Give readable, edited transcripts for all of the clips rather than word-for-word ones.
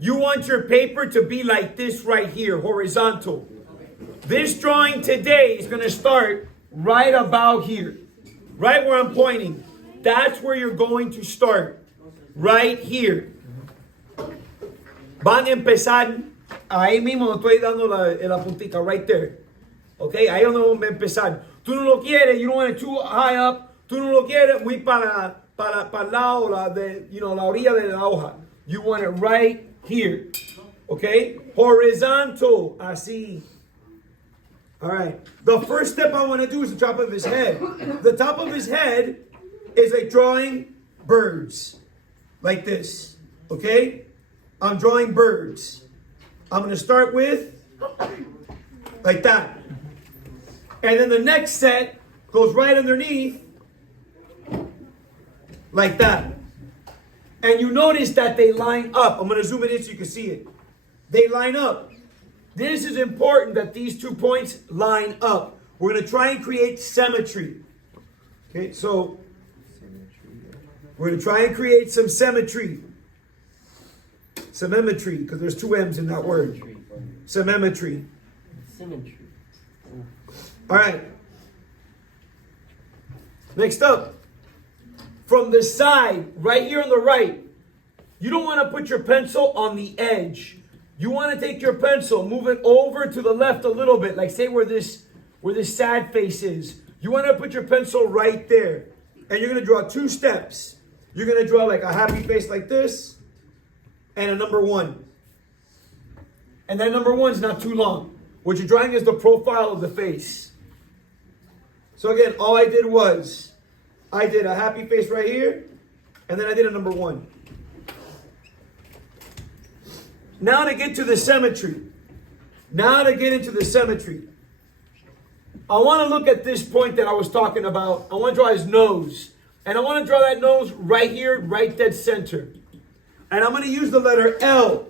you want your paper to be like this right here, horizontal. This drawing today is going to start right about here, right where I'm pointing. That's where you're going to start, right here. Van a empezar, ahí mismo estoy dando la puntita, right there. Okay, ahí es donde vamos a empezar. Tú no lo quieres, you don't want it too high up. Tú no lo quieres muy para el lado, la orilla de la hoja. You want it right here. Okay? Horizontal. Así. All right. The first step I want to do is the top of his head. The top of his head is like drawing birds. Like this. Okay? I'm drawing birds. I'm going to start with like that. And then the next set goes right underneath like that. And you notice that they line up. I'm going to zoom it in so you can see it. They line up. This is important that these 2 points line up. We're going to try and create symmetry. Okay, so we're going to try and create some symmetry. Symmetry, because there's 2 M's in that word. Symmetry. Symmetry. All right. Next up. From the side, right here on the right, you don't want to put your pencil on the edge. You want to take your pencil, move it over to the left a little bit, like say where this sad face is. You want to put your pencil right there. And you're going to draw 2 steps. You're going to draw like a happy face like this, and a number 1. And that number 1 is not too long. What you're drawing is the profile of the face. So again, all I did was, I did a happy face right here, and then I did a number 1. Now to get to the symmetry. Now to get into the symmetry. I want to look at this point that I was talking about. I want to draw his nose. And I want to draw that nose right here, right dead center. And I'm going to use the letter L.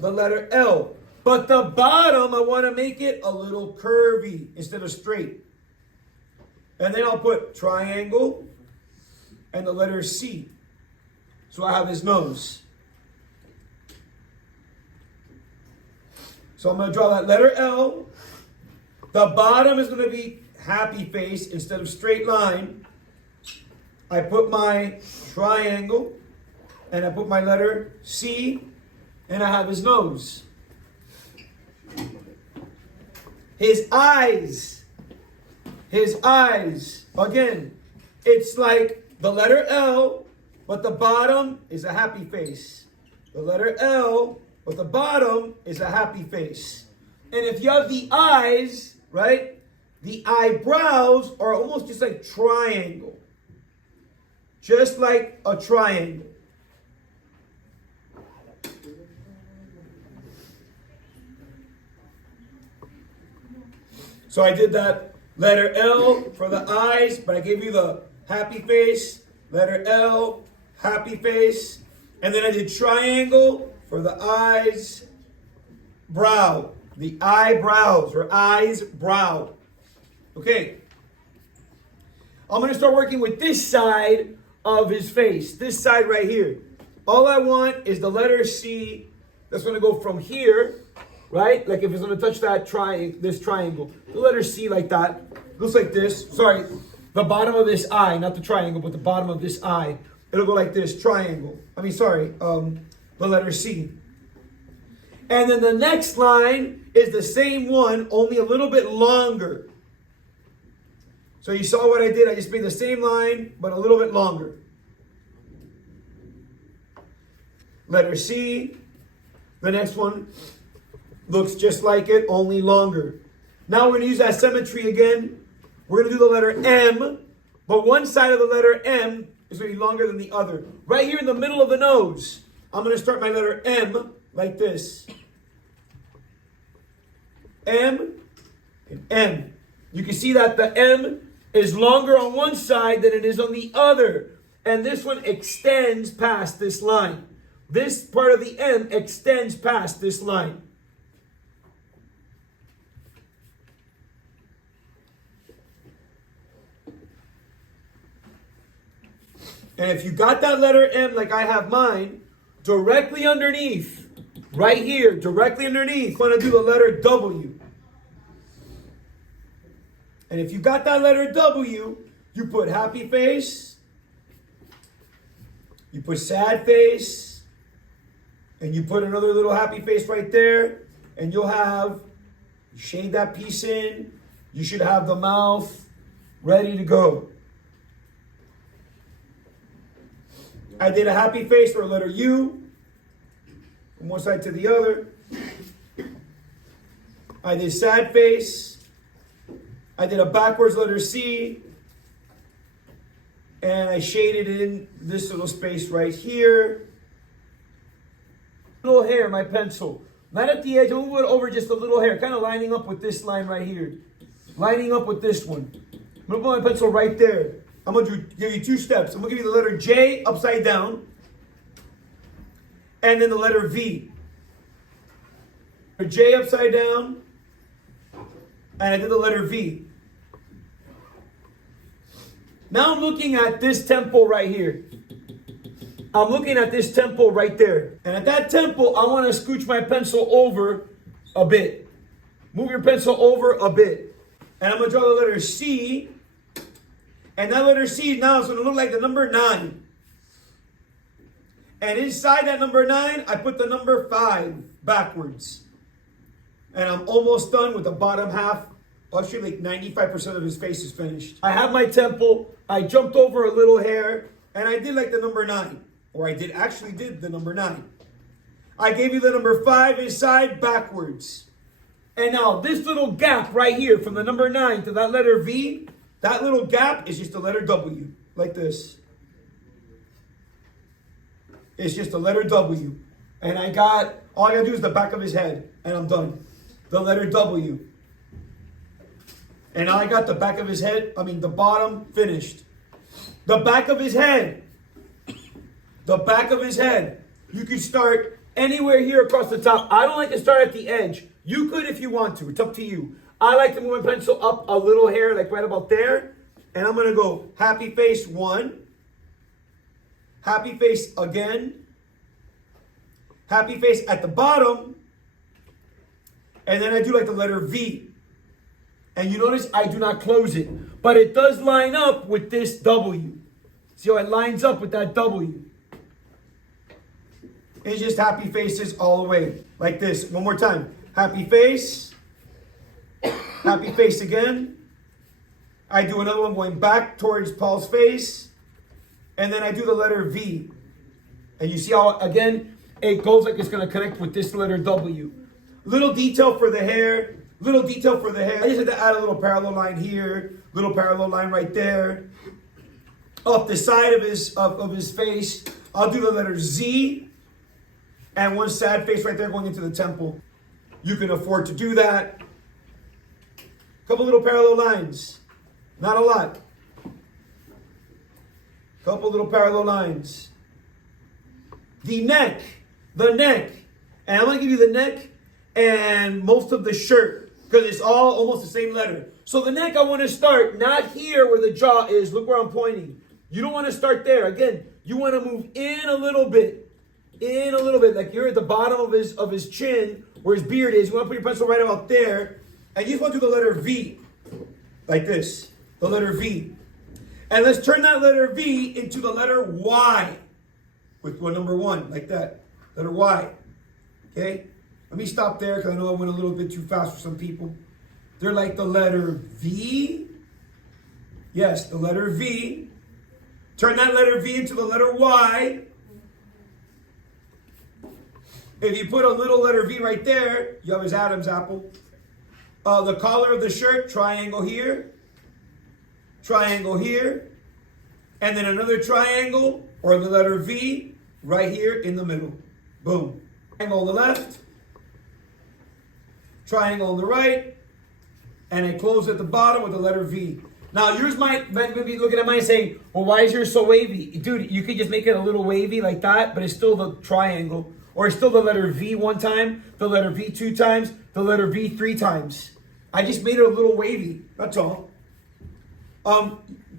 The letter L. But the bottom, I want to make it a little curvy instead of straight. And then I'll put triangle and the letter C. So I have his nose. So I'm going to draw that letter L. The bottom is going to be happy face instead of straight line. I put my triangle and I put my letter C and I have his nose. His eyes. His eyes, again, it's like the letter L, but the bottom is a happy face. The letter L, but the bottom is a happy face. And if you have the eyes, right, the eyebrows are almost just like triangle. Just like a triangle. So I did that. Letter L for the eyes, but I gave you the happy face. Letter L, happy face. And then I did triangle for the eyes, brow. The eyebrows, or eyes, brow. Okay. I'm going to start working with this side of his face. This side right here. All I want is the letter C. That's going to go from here, right? Like if it's going to touch that this triangle. The letter C like that. Looks like this. Sorry. The bottom of this eye. Not the triangle, but the bottom of this eye. It'll go like this. Triangle. The letter C. And then the next line is the same one, only a little bit longer. So you saw what I did. I just made the same line, but a little bit longer. Letter C. The next one looks just like it, only longer. Now we're going to use that symmetry again. We're going to do the letter M, but one side of the letter M is going to be longer than the other. Right here in the middle of the nose, I'm going to start my letter M like this. M and M. You can see that the M is longer on one side than it is on the other. And this one extends past this line. This part of the M extends past this line. And if you got that letter M like I have mine, directly underneath right here, directly underneath, I'm going to do the letter W. And if you got that letter W, you put happy face, you put sad face, and you put another little happy face right there, and you'll have, shade that piece in, you should have the mouth ready to go. I did a happy face for a letter U, from one side to the other. I did sad face. I did a backwards letter C. And I shaded in this little space right here. Little hair, my pencil. Not at the edge, I'll move it over just a little hair. Kind of lining up with this line right here. Lining up with this one. I'm going to put my pencil right there. I'm going to give you 2 steps. I'm going to give you the letter J upside down. And then the letter V. J upside down. And I did the letter V. Now I'm looking at this temple right here. I'm looking at this temple right there. And at that temple, I want to scooch my pencil over a bit. Move your pencil over a bit. And I'm going to draw the letter C. And that letter C now is going to look like the number 9. And inside that number 9, I put the number 5 backwards. And I'm almost done with the bottom half. Actually, like 95% of his face is finished. I have my temple. I jumped over a little hair. And I did like the number 9. Or I actually did the number 9. I gave you the number 5 inside backwards. And now this little gap right here from the number 9 to that letter V, that little gap is just the letter W. Like this. It's just the letter W. And all I gotta do is the back of his head. And I'm done. The letter W. And now I got the back of his head, the bottom finished. The back of his head. The back of his head. You can start anywhere here across the top. I don't like to start at the edge. You could if you want to. It's up to you. I like to move my pencil up a little hair, like right about there. And I'm going to go happy face 1. Happy face again. Happy face at the bottom. And then I do like the letter V. And you notice I do not close it. But it does line up with this W. See how it lines up with that W. It's just happy faces all the way. Like this. One more time. Happy face. Happy face again. I do another one going back towards Paul's face. And then I do the letter V. And you see how, again, it goes like it's going to connect with this letter W. Little detail for the hair. Little detail for the hair. I just had to add a little parallel line here. Little parallel line right there. Up the side of his face, I'll do the letter Z. And one sad face right there going into the temple. You can afford to do that. Couple little parallel lines. Not a lot. Couple little parallel lines. The neck. And I'm going to give you the neck and most of the shirt. Because it's all almost the same letter. So the neck I want to start not here where the jaw is. Look where I'm pointing. You don't want to start there. Again, you want to move in a little bit. In a little bit. Like you're at the bottom of his chin where his beard is. You want to put your pencil right about there. And you just want to do the letter V. Like this. The letter V. And let's turn that letter V into the letter Y. With one number 1. Like that. Letter Y. Okay? Let me stop there because I know I went a little bit too fast for some people. They're like the letter V. Yes, the letter V. Turn that letter V into the letter Y. If you put a little letter V right there, you have his Adam's apple. The collar of the shirt, triangle here. Triangle here. And then another triangle, or the letter V, right here in the middle. Boom. Triangle on the left. Triangle on the right. And I close at the bottom with the letter V. Now, yours might be looking at mine saying, well, why is yours so wavy? Dude, you could just make it a little wavy like that, but it's still the triangle. Or it's still the letter V 1 time, the letter V 2 times, the letter V 3 times. I just made it a little wavy. That's all.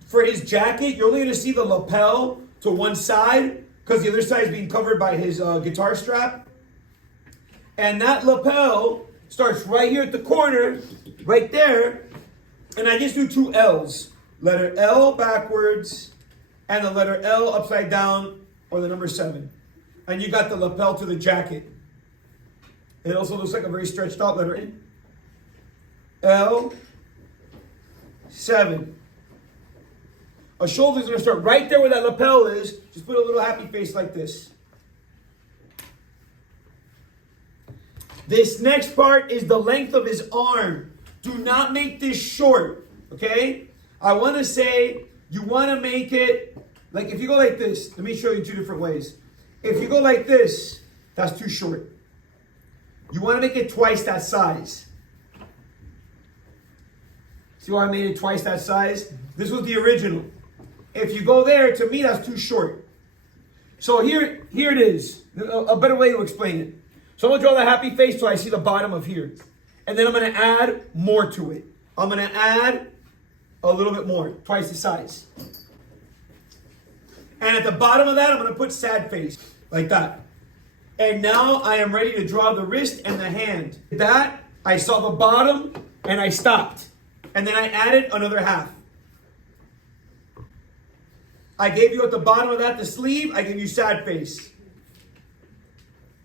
For his jacket, you're only going to see the lapel to one side because the other side is being covered by his guitar strap. And that lapel starts right here at the corner, right there. And I just do two L's. Letter L backwards and the letter L upside down or the number 7. And you got the lapel to the jacket. It also looks like a very stretched out letter N. L 7. A shoulder is going to start right there where that lapel is. Just put a little happy face like this. This next part is the length of his arm. Do not make this short, okay? I want to say you want to make it, like if you go like this, let me show you 2 different ways. If you go like this, that's too short. You want to make it twice that size. See why I made it twice that size? This was the original. If you go there, to me, that's too short. So here it is. A better way to explain it. So I'm going to draw the happy face so I see the bottom of here. And then I'm going to add more to it. I'm going to add a little bit more, twice the size. And at the bottom of that, I'm going to put sad face, like that. And now I am ready to draw the wrist and the hand. That, I saw the bottom, and I stopped. And then I added another half. I gave you at the bottom of that the sleeve. I gave you sad face.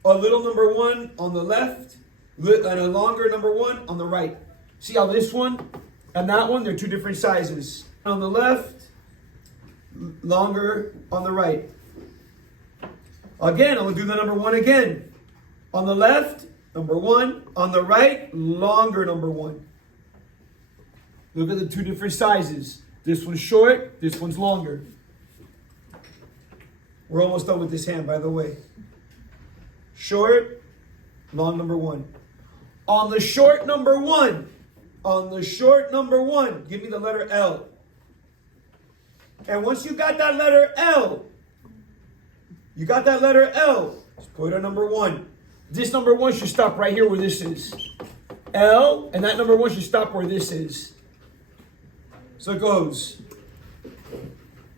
A little number 1 on the left, and a longer number 1 on the right. See how this one and that one, they're 2 different sizes. On the left, longer on the right. Again, I'm going to do the number 1 again. On the left, number 1. On the right, longer number 1. Look at the 2 different sizes. This one's short, this one's longer. We're almost done with this hand, by the way. Short, long number 1. On the short number 1, give me the letter L. And once you got that letter L, just put a number 1. This number 1 should stop right here where this is. L, and that number 1 should stop where this is. So it goes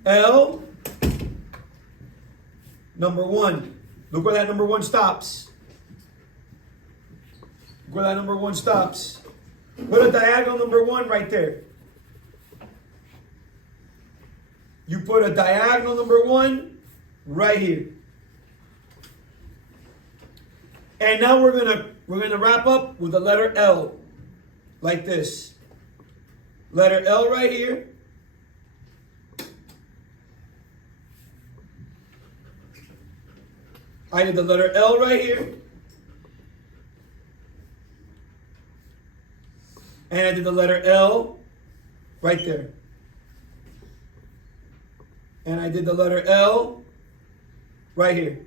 L, number 1. Look where that number 1 stops. Put a diagonal number 1 right there. You put a diagonal number 1 right here. And now we're gonna wrap up with the letter L, like this. Letter L right here. I did the letter L right here. And I did the letter L right there. And I did the letter L right here.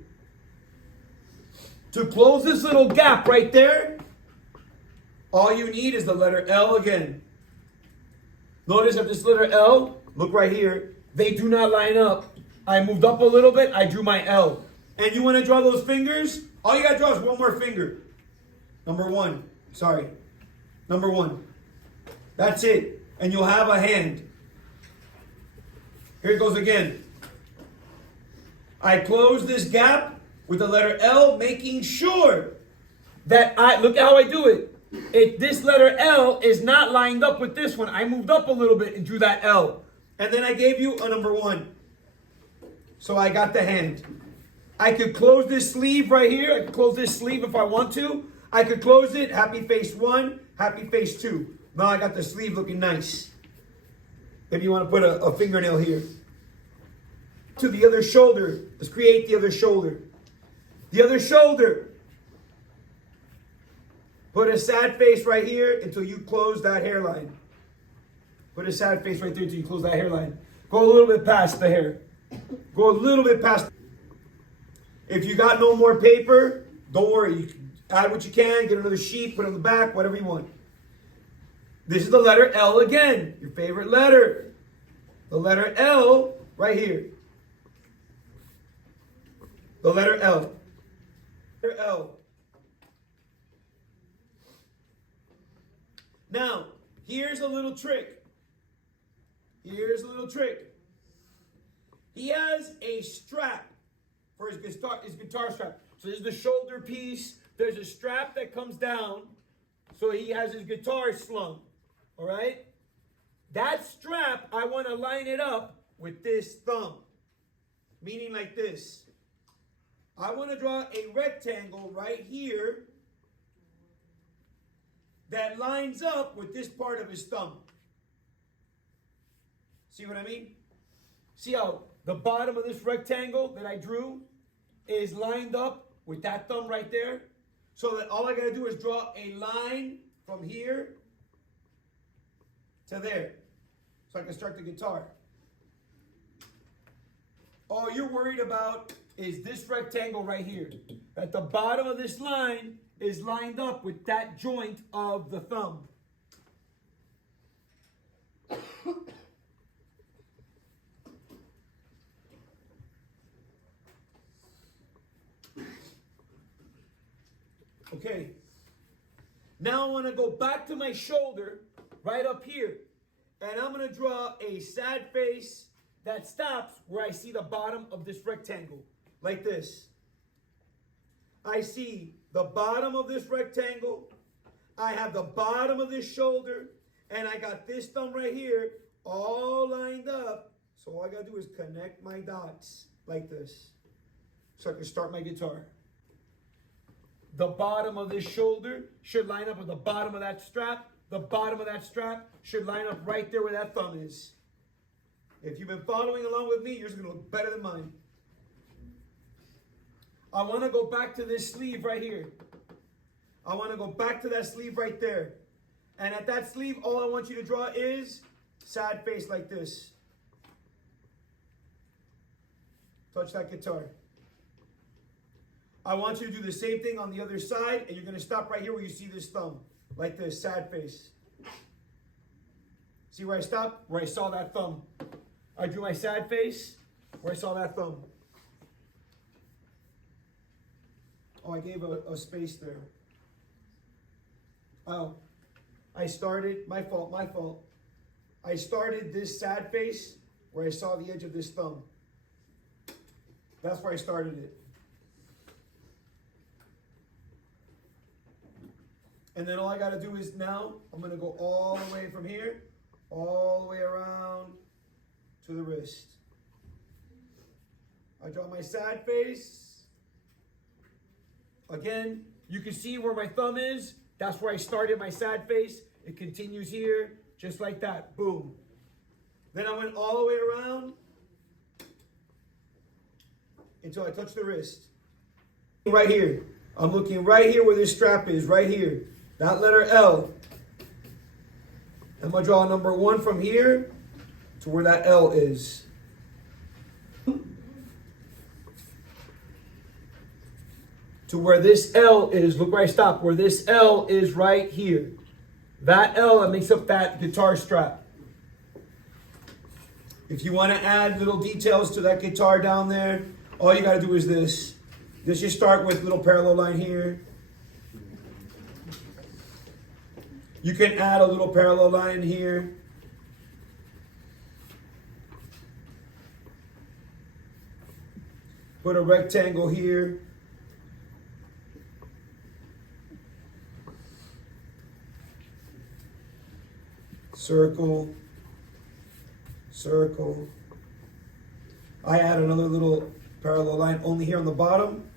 To close this little gap right there, all you need is the letter L again. Notice that this letter L, look right here, they do not line up. I moved up a little bit, I drew my L. And you want to draw those fingers? All you got to draw is one more finger. Number 1. That's it. And you'll have a hand. Here it goes again. I close this gap with the letter L, making sure that look how I do it. This letter L is not lined up with this one. I moved up a little bit and drew that L. And then I gave you a number 1. So I got the hand. I could close this sleeve right here. I could close this sleeve if I want to. I could close it, happy face 1, happy face 2. Now I got the sleeve looking nice. Maybe you want to put a fingernail here. To the other shoulder. Let's create the other shoulder. The other shoulder. Put a sad face right here until you close that hairline. Put a sad face right there until you close that hairline. Go a little bit past the hair. Go a little bit past. If you got no more paper, don't worry. You can add what you can. Get another sheet. Put it on the back. Whatever you want. This is the letter L again. Your favorite letter. The letter L right here. The letter L. Letter L. Now, here's a little trick. Here's a little trick. He has a strap for his guitar strap. So this is the shoulder piece. there's a strap that comes down, so he has his guitar slung, all right? That strap, I want to line it up with this thumb, meaning like this. I want to draw a rectangle right here that lines up with this part of his thumb. See what I mean? See how the bottom of this rectangle that I drew is lined up with that thumb right there? So that all I got to do is draw a line from here to there. So I can start the guitar. All you're worried about is this rectangle right here. At the bottom of this line is lined up with that joint of the thumb. Okay. Now I want to go back to my shoulder right up here. And I'm going to draw a sad face that stops where I see the bottom of this rectangle. Like this. I see the bottom of this rectangle. I have the bottom of this shoulder. And I got this thumb right here all lined up. So all I got to do is connect my dots like this. So I can start my guitar. The bottom of this shoulder should line up with the bottom of that strap. The bottom of that strap should line up right there where that thumb is. If you've been following along with me, yours is going to look better than mine. I want to go back to this sleeve right here. I want to go back to that sleeve right there. And at that sleeve, all I want you to draw is sad face like this. Touch that guitar. I want you to do the same thing on the other side, and you're going to stop right here where you see this thumb. Like this, sad face. See where I stopped? Where I saw that thumb. I drew my sad face where I saw that thumb. Oh, I gave a space there. Oh, I started, my fault. I started this sad face where I saw the edge of this thumb. That's where I started it. And then all I got to do is now, I'm going to go all the way from here, all the way around to the wrist. I draw my sad face. Again, you can see where my thumb is. That's where I started my sad face. It continues here, just like that. Boom. Then I went all the way around until I touch the wrist. Right here. I'm looking right here where this strap is, right here. That letter L. I'm going to draw number 1 from here to where that L is. To where this L is. Look where I stopped. Where this L is right here. That L that makes up that guitar strap. If you want to add little details to that guitar down there, all you got to do is this. Just you start with a little parallel line here. You can add a little parallel line here. Put a rectangle here. Circle. Circle. I add another little parallel line only here on the bottom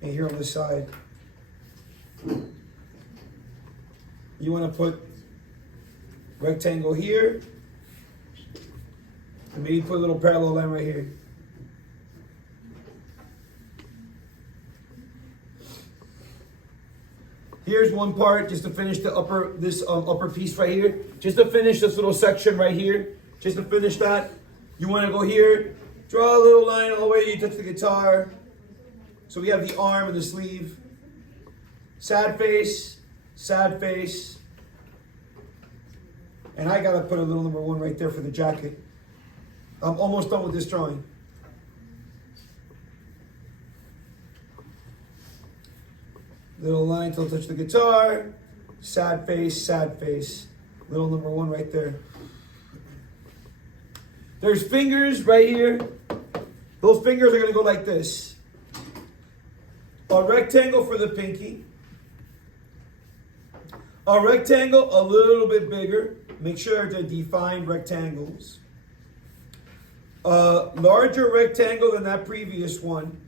and here on the side. You want to put rectangle here and maybe put a little parallel line right here. Here's one part just to finish the upper piece right here. Just to finish this little section right here. Just to finish that. You want to go here, draw a little line all the way till you touch the guitar. So we have the arm and the sleeve. Sad face, sad face. And I got to put a little number 1 right there for the jacket. I'm almost done with this drawing. Little line till touch the guitar. Sad face, sad face. Little number 1 right there. There's fingers right here. Those fingers are going to go like this. a rectangle for the pinky, a rectangle a little bit bigger. Make sure they're defined rectangles. A larger rectangle than that previous one,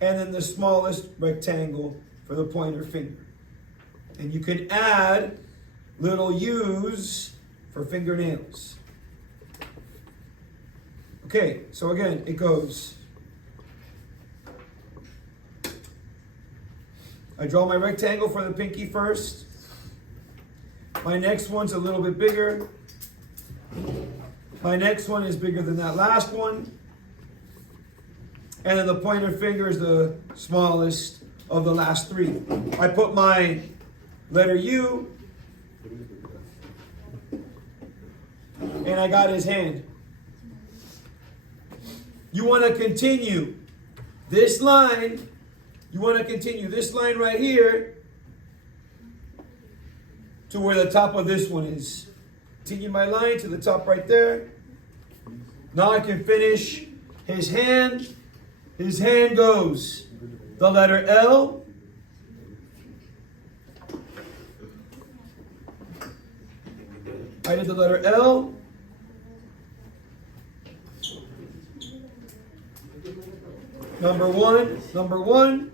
and then the smallest rectangle for the pointer finger. And you can add little U's for fingernails. Okay, so again, it goes. I draw my rectangle for the pinky first. My next one's a little bit bigger. My next one is bigger than that last one. And then the pointer finger is the smallest of the last three. I put my letter U, and I got his hand. You want to continue this line. You want to continue this line right here to where the top of this one is. Continue my line to the top right there. Now I can finish his hand. His hand goes the letter L. I did the letter L. Number one. Number one.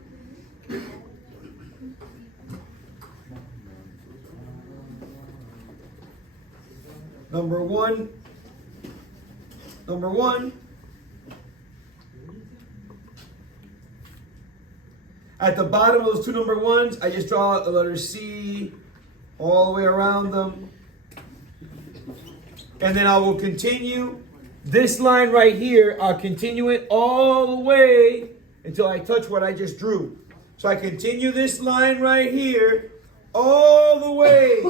Number one. Number one. At the bottom of those two number ones, I just draw the letter C all the way around them. And then I will continue this line right here. I'll continue it all the way until I touch what I just drew. So I continue this line right here all the way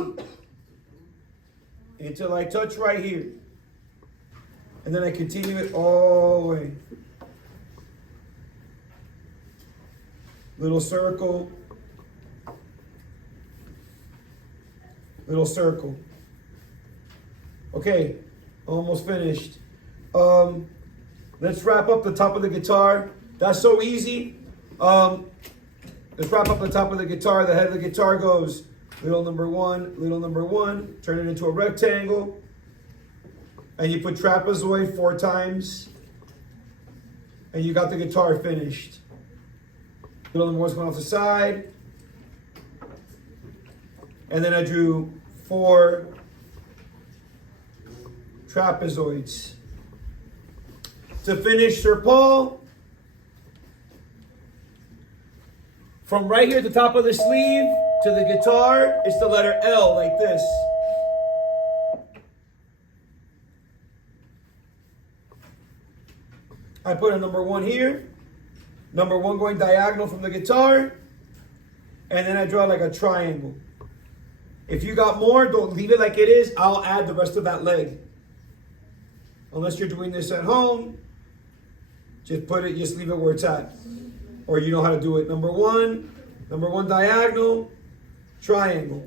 until I touch right here. And then I continue it all the way. Little circle. Little circle. Okay, almost finished. Let's wrap up the top of the guitar. That's so easy. Let's wrap up the top of the guitar. The head of the guitar goes little number one, turn it into a rectangle. And you put trapezoid 4 times. And you got the guitar finished. Little number one's going off the side. And then I drew 4 trapezoids. To finish Sir Paul, from right here at the top of the sleeve to the guitar, it's the letter L like this. I put a number 1 here, number 1 going diagonal from the guitar, and then I draw like a triangle. If you got more, don't leave it like it is. I'll add the rest of that leg. Unless you're doing this at home, just leave it where it's at. Or you know how to do it. Number 1 diagonal, triangle.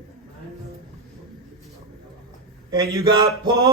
And you got Paul.